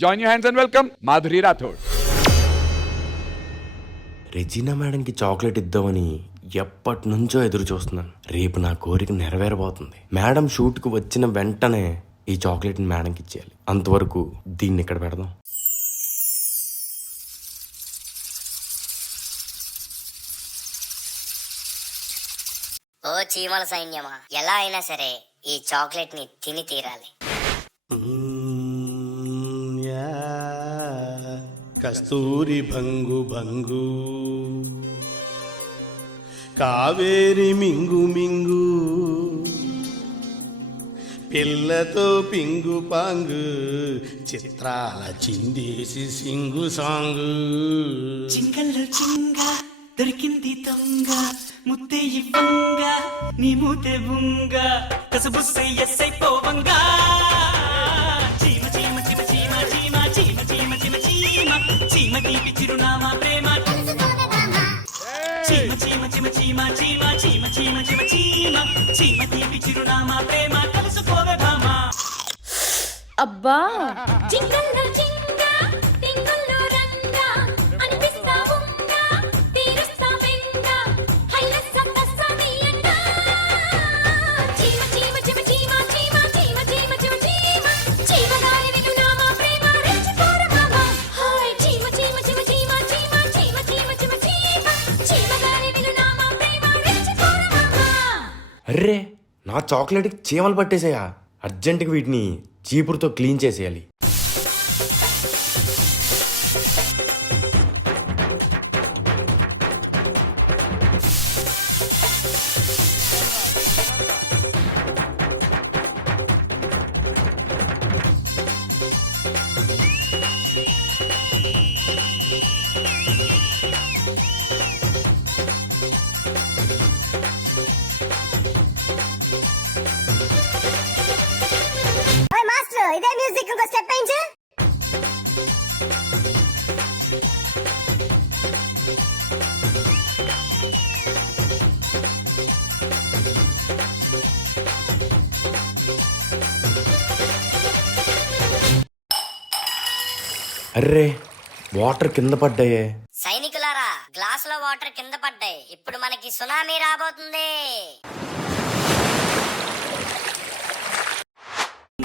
Join your hands and welcome Madhuri Rathod. Regina మేడంకి chocolate ఇద్దామని ఎప్పటి నుంచో ఎదురు చూస్తున్నాను. రేపు నా కోరిక నెరవేరబోతుంది. మేడం షూట్కి వచ్చిన వెంటనే ఈ చాక్లెట్ని మేడంకి ఇచ్చేయాలి. అంతవరకు దీన్ని ఇక్కడ పెడదాం. ఓ చీమల సైన్యమా, ఎలా అయినా సరే ఈ చాక్లెట్ ని తిని తీరాలి. కస్తూరి భంగు భంగు, కావేరి మింగు మింగు, పిల్లతో పింగు పాంగు, చిత్రాల చిందేసి సింగు సాంగు. చింగల్లో చింగ దొరికింది దొంగ, ముత్తే ఇవ్వంగ నీ మూతే బుంగ, కసబుస్సై ఎస్సై పోవంగా. చీమ చీమ చీమ చీమ చీమ చీమ చీమ చీమ చీమ చీమ తీపి చిరునామా ప్రేమ. చీమ చీమ చీమ చీమ చీమ చీమ చీమ చీమ చీమ చీమ తీపి చిరునామా ప్రేమ, కలుసుకోవే భామ. అబ్బా చింగల్లో చింగ టింగల్లో రంగ, అనిపిస్తా ఉంగ తీరుస్తా వెంగ, హైలెస్స తస్సనియంగ. చీమ చీమ చీమ చీమ చీమ చీమ చీమ చీమ చీమ చీమ గారి వినునామా ప్రేమ రెచ్చిపోర మామ. హాయ్ చీమ చీమ చీమ చీమ చీమ చీమ చీమ చీమ చీమ చీమ గారి వినునామా ప్రేమ రెచ్చిపోర మామ. అర్రే, నా చాక్లెట్కి చీమలు పట్టేసాయా? అర్జెంటుగా వీటిని చీపురుతో క్లీన్ చేసేయాలి. మాస్టర్, ఇదే మ్యూజిక్ ఇంకో స్టెప్ వేయించు. అర్రే, వాటర్ కింద పడ్డాయే. సైనికులారా, గ్లాస్ లో వాటర్ కింద పడ్డాయి. ఇప్పుడు మనకి సునామీ రాబోతుంది.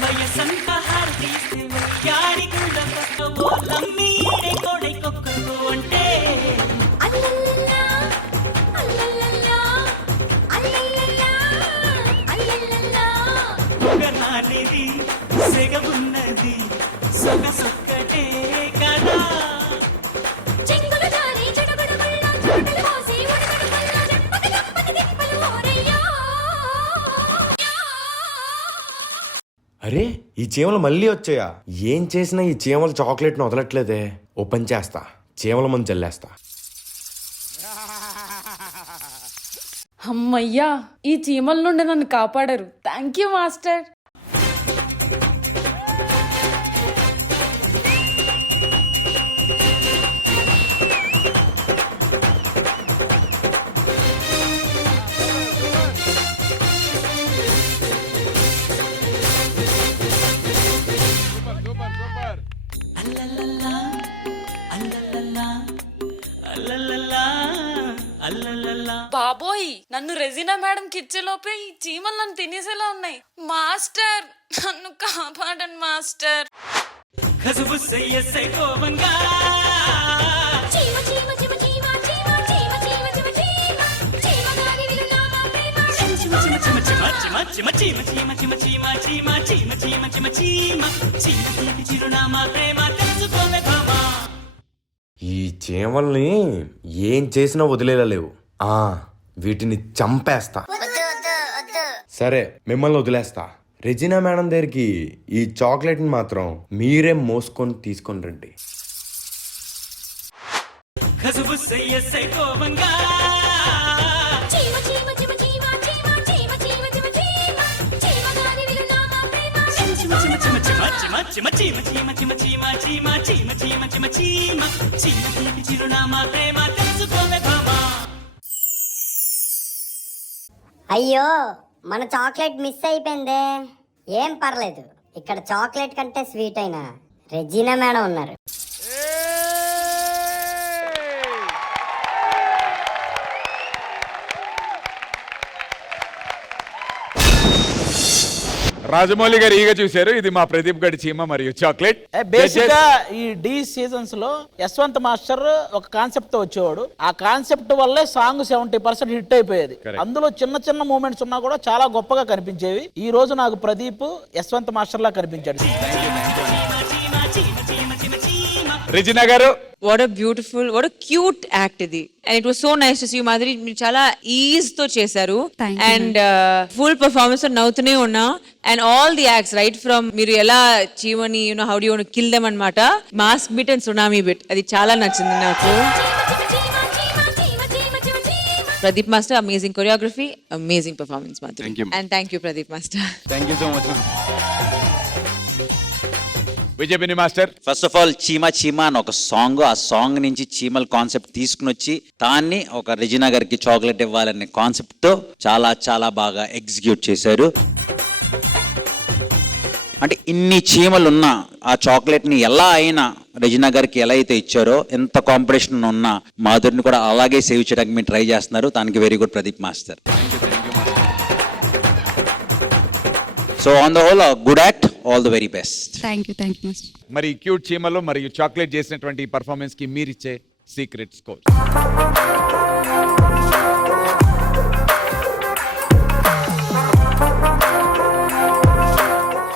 వయసంత హార్దీస్తే యాడి గుండ పక్కవో లమ్మీడే కోడై కొక్కకో అంటే. అల్లల్లల్లా అల్లల్లల్లా అల్లల్లల్లా అల్లల్లల్లా. పొగనాలిది సెగవున్నది సొగసొక్కటే కదా. చెంగులు జారి చెడుగుడు గుళ్ళ చెడుగులు పోసి ఉడుగుడు గుళ్ళ జంపక జంపకి దిప్పలు ఓరయ్యో. అరే, ఈ చీమలు మళ్ళీ వచ్చాయా? ఏం చేసినా ఈ చీమలు చాక్లెట్ని వదలట్లేదే. ఓపెన్ చేస్తా, చీమల మందు చల్లేస్తా. అమ్మయ్యా, ఈ చీమల నుండి నన్ను కాపాడారు. Thank you master. అల్లల్లల్లా అల్లల్లల్లా అల్లల్లల్లా అల్లల్లల్లా. బాబోయ్, నన్ను రెజీనా మేడం కిచ్చేలోపే ఈ చీమలు నన్ను తినేసేలా ఉన్నాయి. మాస్టర్, నన్ను కాపాడండి మాస్టర్. కసుబుస్సై ఎస్సై పోవంగా. చీమ చీమ చీమ చీమ చీమ చీమ చీమ చీమ చీమ చీమ గారి వినునామా ప్రేమ చిమ చిమ చిమ చిమ చిమ చిమ చీమ చీమ చీమ చీమ చీమ చీమ చీమ చీమ చీమ తీపి చిరునామా ప్రేమ, తెలుసుకోవే భామ. ఈ చీమల్ని ఏం చేసినా వదిలేలా లేవు. వీటిని చంపేస్తా. వద్దు వద్దు వద్దు. సరే, మిమ్మల్ని వదిలేస్తా. రెజీనా మేడం దగ్గరికి ఈ చాక్లెట్ని మాత్రం మీరే మోసుకొని తీసుకొని రండి. కసుబుస్సై ఎస్సై పోవంగా. చీమ చీమ చీమ చీమ చీమ చీమ చీమ చీమ చీమ చీమ గారి వినునామా ప్రేమ చిమ చిమ చిమ చిమ చిమ చీమ చీమ చీమ చీమ చీమ చీమ చీమ చీమ చీమ చీమ తీపి చిరునామా ప్రేమ, తెలుసుకోవే భామ. అయ్యో, మన చాక్లెట్ మిస్ అయిపోయిందే. ఏం పర్లేదు, ఇక్కడ చాక్లెట్ కంటే స్వీట్ అయినా రెజీనా మేడం ఉన్నారు. రాజమౌళి గారు ఈగ చూశారు. ఇది మా ప్రదీప్ గడి చీమ మరియు చాక్లెట్. బేసిక్ గా ఈ డి సీజన్స్ లో యశ్వంత్ మాస్టర్ ఒక కాన్సెప్ట్ తో వచ్చేవాడు. ఆ కాన్సెప్ట్ వల్లే సాంగ్ 70% హిట్ అయిపోయేది. అందులో చిన్న చిన్న మూమెంట్స్ ఉన్నా కూడా చాలా గొప్పగా కనిపించేవి. ఈ రోజు నాకు ప్రదీప్ యశ్వంత్ మాస్టర్ లా కనిపించాడు. రెజినా గారు, what a beautiful, what a cute act ఇది. And it was so nice to see. Madhuri మీరు చాలా ఈజ్ తో చేశారు. అండ్ ఫుల్ పర్ఫార్మెన్స్ నవ్వుతూనే ఉన్నా. And all the acts right from మీరు ఎలా చీమని how do you want to kill them అన్నమాట. Mask bit and tsunami bit అది చాలా నచ్చింది నాకు. Pradeep master amazing choreography, amazing performance Madhuri. And thank you Pradeep master. Thank you so much. విజయపిని master. First of all చీమ చీమ అని ఒక సాంగ్, ఆ సాంగ్ నుంచి చీమల కాన్సెప్ట్ తీసుకుని వచ్చి దాన్ని ఒక రెజినా గారికి చాక్లెట్ ఇవ్వాలనే కాన్సెప్ట్ తో చాలా చాలా బాగా ఎగ్జిక్యూట్ చేశారు. అంటే ఇన్ని చీమలు ఉన్న ఆ చాక్లెట్ ని ఎలా అయినా రెజినా గారికి ఎలా అయితే ఇచ్చారో, ఎంత కాంపిటీషన్ ఉన్నా మాధురిని కూడా అలాగే సేవ్ చేయడానికి మీరు ట్రై చేస్తున్నారు. దానికి very good Pradeep master. So on the whole good act, all the very best. Thank you master. మరి క్యూట్ చీమలో మరియు చాక్లెట్ చేసినటువంటి పర్ఫార్మెన్స్ కి మీరిచ్చే సీక్రెట్ స్కోర్.